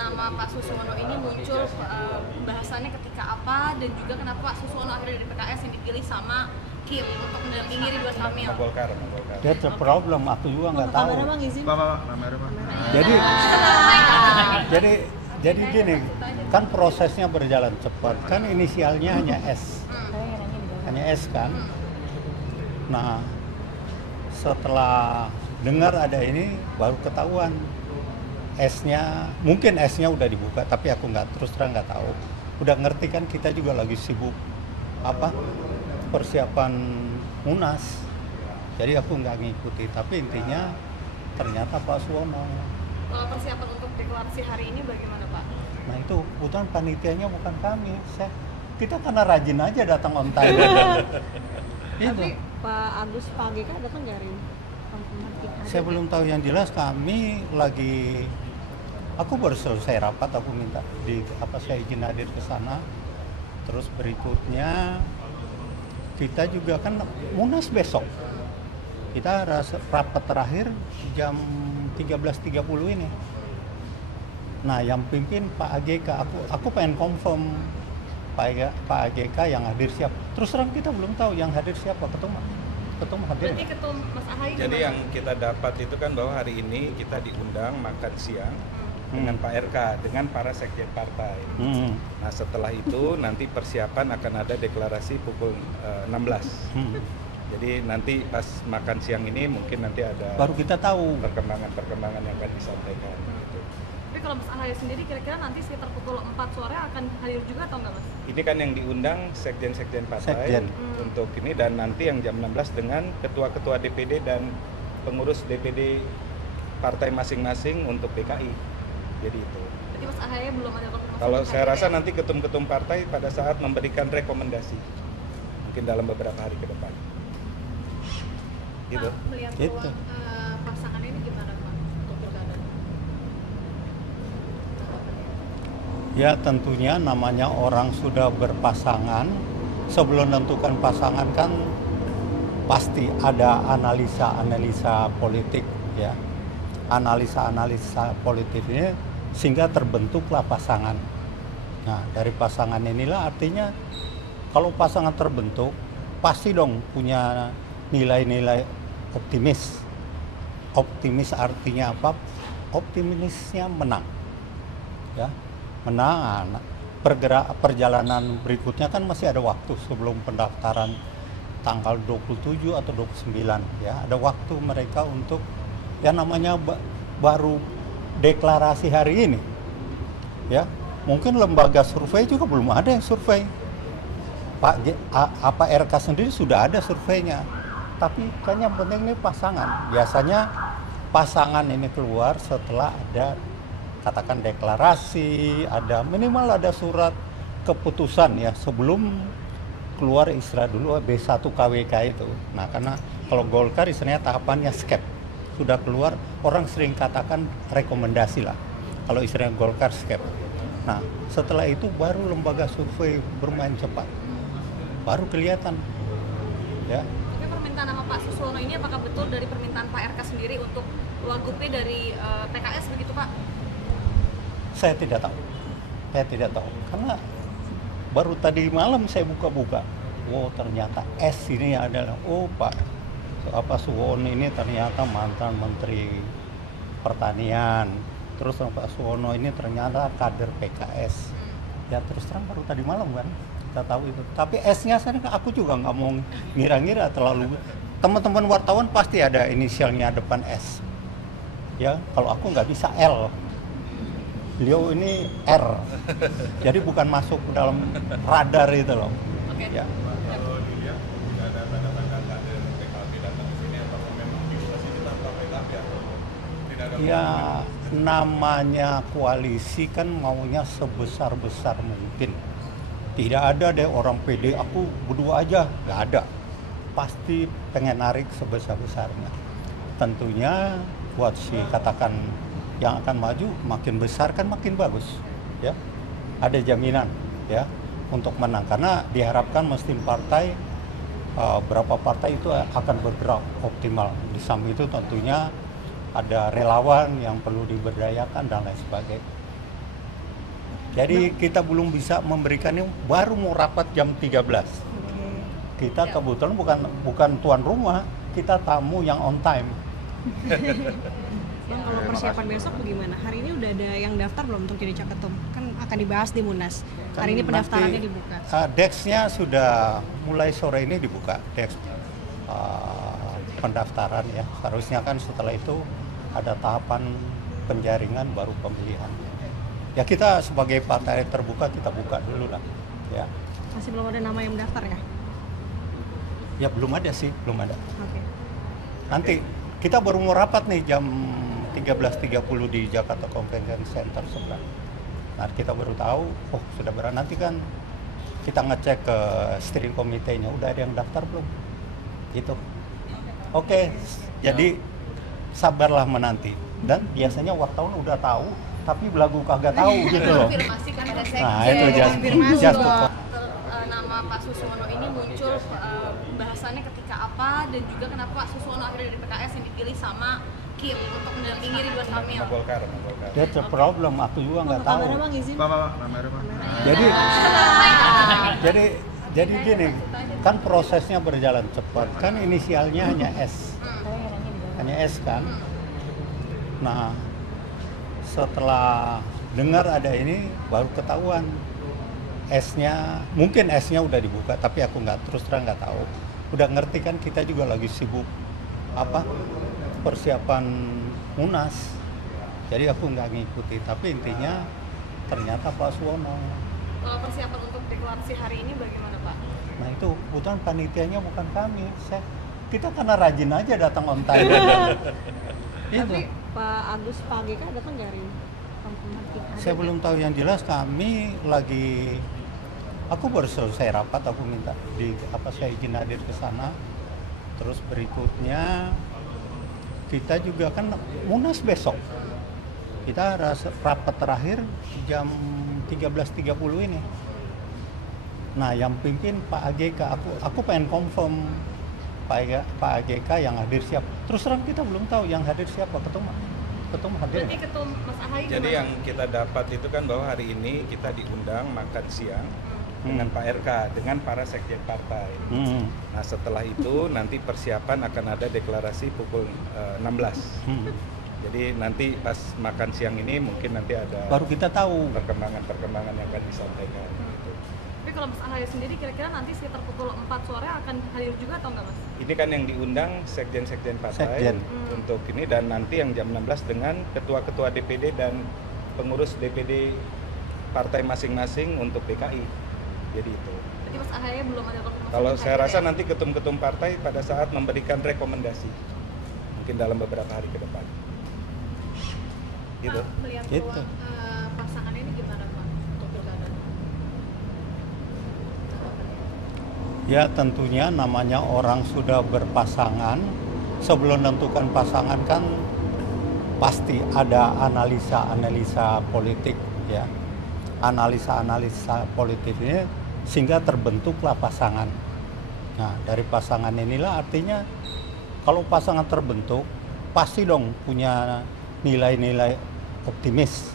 nama Pak Suswono ini muncul bahasannya ketika apa, dan juga kenapa Pak Suswono akhirnya dari PKS yang dipilih sama Kim untuk mendampingi Ridwan Kamil? That's a problem, aku juga nggak tahu. Jadi gini, kan prosesnya berjalan cepat, kan inisialnya hanya S kan. Nah, setelah dengar ada ini baru ketahuan mungkin S-nya udah dibuka, tapi aku terus terang nggak tahu. Udah ngerti kan kita juga lagi sibuk persiapan Munas, jadi aku nggak ngikuti. Tapi intinya ternyata Pak Suwono. Kalau persiapan untuk deklarasi hari ini bagaimana Pak? Nah itu kebetulan panitianya bukan kami, kita karena rajin aja datang on time. Tapi Pak Agus, Pak GK datang nggak hari ini? Saya belum tahu, yang jelas kami lagi, aku baru selesai rapat, aku minta saya izin hadir ke sana. Terus berikutnya kita juga kan Munas besok. Kita rapat terakhir jam 13.30 ini. Nah, yang pimpin Pak AGK, aku pengen confirm Pak AGK yang hadir siapa. Terus terang kita belum tahu yang hadir siapa, ketum hadir. Berarti ketum Mas Ahaye. Jadi yang kita dapat itu kan bahwa hari ini kita diundang makan siang dengan Pak RK, dengan para sekjen partai. Nah setelah itu nanti persiapan akan ada deklarasi pukul 16. Jadi nanti pas makan siang ini mungkin nanti ada baru kita tahu perkembangan yang akan disampaikan. Gitu. Tapi kalau Mas Ahaye sendiri kira-kira nanti sekitar pukul 4 sore akan hadir juga atau enggak Mas? Ini kan yang diundang sekjen-sekjen partai untuk ini, dan nanti yang jam 16 dengan ketua-ketua DPD dan pengurus DPD partai masing-masing untuk DKI. Jadi itu. Jadi Mas Ahaye belum ada konfirmasi? Kalau saya rasa nanti ketum-ketum partai pada saat memberikan rekomendasi, mungkin dalam beberapa hari ke depan. Gitu. Pak, melihat peluang pasangan ini gimana Pak untuk pilkada? Ya tentunya namanya orang sudah berpasangan, sebelum menentukan pasangan kan pasti ada analisa politik ya. Analisa politik ini sehingga terbentuklah pasangan. Nah, dari pasangan inilah artinya kalau pasangan terbentuk pasti dong punya nilai-nilai optimis. Optimis artinya apa? Optimisnya menang. Ya. Menang. Perjalanan berikutnya kan masih ada waktu sebelum pendaftaran tanggal 27 atau 29 ya. Ada waktu mereka untuk yang namanya baru deklarasi hari ini. Ya. Mungkin lembaga survei juga belum ada yang survei. Pak RK sendiri sudah ada surveinya. Tapi kan yang penting ini pasangan. Biasanya pasangan ini keluar setelah ada katakan deklarasi, ada minimal ada surat keputusan ya sebelum keluar istilah dulu B1 KWK itu. Nah, karena kalau Golkar istilahnya tahapannya skep. Sudah keluar, orang sering katakan rekomendasi lah. Kalau istilahnya Golkar skep. Nah, setelah itu baru lembaga survei bermain cepat. Baru kelihatan. Ya. Permintaan nama Pak Suswono ini apakah betul dari permintaan Pak RK sendiri untuk wagubnya dari PKS begitu Pak? Saya tidak tahu karena baru tadi malam saya buka-buka. Oh ternyata S ini adalah Pak Suwono ini ternyata mantan Menteri Pertanian. Terus Pak Suwono ini ternyata kader PKS. Ya terus terang baru tadi malam kan kita tahu itu. Tapi S-nya aku juga nggak mau ngira-ngira terlalu. Teman-teman wartawan pasti ada inisialnya depan S. Ya kalau aku nggak bisa L. Beliau ini R. Jadi bukan masuk ke dalam radar itu loh. Oke. Ya. Kalau dilihat tidak ada tanda-tanda kader PKB datang ke sini, apakah memang difasilitasi oleh PKB atau tidak ada? Ya namanya koalisi kan maunya sebesar-besar mungkin. Tidak ada deh orang PD aku berdua aja, nggak ada. Pasti pengen narik sebesar-besarnya. Tentunya buat katakan yang akan maju makin besar kan makin bagus, ya. Ada jaminan, ya, untuk menang karena diharapkan mesin partai berapa partai itu akan bergerak optimal. Di samping itu tentunya ada relawan yang perlu diberdayakan dan lain sebagainya. Jadi kita belum bisa memberikan ini, baru mau rapat jam 13. Kita kebetulan bukan tuan rumah, kita tamu yang on time. Bang, kalau persiapan besok bagaimana? Hari ini udah ada yang daftar belum untuk jadi caketum? Kan akan dibahas di Munas. Hari ini pendaftarannya dibuka. Dex-nya sudah mulai sore ini dibuka, Dex pendaftaran ya. Seharusnya kan setelah itu ada tahapan penjaringan baru pemilihan. Ya kita sebagai partai terbuka kita buka dulu lah. Ya. Masih belum ada nama yang mendaftar ya? Ya belum ada sih, belum ada. Oke. Nanti kita baru mau rapat nih jam 13.30 di Jakarta Convention Center sebelah. Nah kita baru tahu, oh sudah berani. Nanti kan kita ngecek ke steering committee-nya, udah ada yang daftar belum? Gitu. Oke, jadi sabarlah menanti. Dan biasanya wartawan udah tahu, tapi belagu kagak tahu gitu loh. Konfirmasi kan ada sekjen. Nah itu just Nama Pak Suswono ini muncul bahasannya ketika apa dan juga kenapa Pak Suswono akhirnya dari PKS yang dipilih sama Kim untuk mendampingi Ridwan Kamil. Golkar. That's a problem, aku juga nggak tahu. Jadi gini, kan prosesnya berjalan cepat, kan inisialnya hanya S, kan. Nah, setelah dengar ada ini baru ketahuan mungkin S-nya udah dibuka, tapi aku terus terang nggak tahu. Udah ngerti kan kita juga lagi sibuk persiapan Munas, jadi aku nggak ngikuti. Tapi intinya ternyata Pak Suwono. Kalau persiapan untuk deklarasi hari ini bagaimana Pak? Nah itu kebetulan panitianya bukan kami, kita karena rajin aja datang on time. Itu. Tapi Pak Agus, Pak GK datang dari Saya belum tahu, yang jelas kami lagi, aku baru selesai rapat, aku minta saya izin hadir ke sana. Terus berikutnya kita juga kan Munas besok. Kita rapat terakhir jam 13.30 ini. Nah, yang pimpin Pak AGK, aku pengen confirm Pak AGK yang hadir siapa. Terus terang kita belum tahu yang hadir siapa, ketum hadir. Berarti ketum Mas Ahaye. Jadi yang kita dapat itu kan bahwa hari ini kita diundang makan siang dengan Pak RK, dengan para sekjen partai. Nah setelah itu nanti persiapan akan ada deklarasi pukul 16. Jadi nanti pas makan siang ini mungkin nanti ada baru kita tahu perkembangan yang akan disampaikan. Tapi kalau Mas Ahaye sendiri kira-kira nanti sekitar pukul 4 sore akan hadir juga atau enggak Mas? Ini kan yang diundang sekjen-sekjen partai untuk ini, dan nanti yang jam 16 dengan ketua-ketua DPD dan pengurus DPD partai masing-masing untuk DKI. Jadi itu. Jadi Mas Ahaye belum ada konfirmasi. Kalau saya rasa nanti ketum-ketum partai pada saat memberikan rekomendasi mungkin dalam beberapa hari ke depan. Gitu. Pak, melihat Gitu. peluang pasangan ini gimana Pak untuk pilkada? Ya tentunya namanya orang sudah berpasangan, sebelum menentukan pasangan kan pasti ada analisa politik ya. Analisa politik ini sehingga terbentuklah pasangan. Nah, dari pasangan inilah artinya kalau pasangan terbentuk pasti dong punya nilai-nilai optimis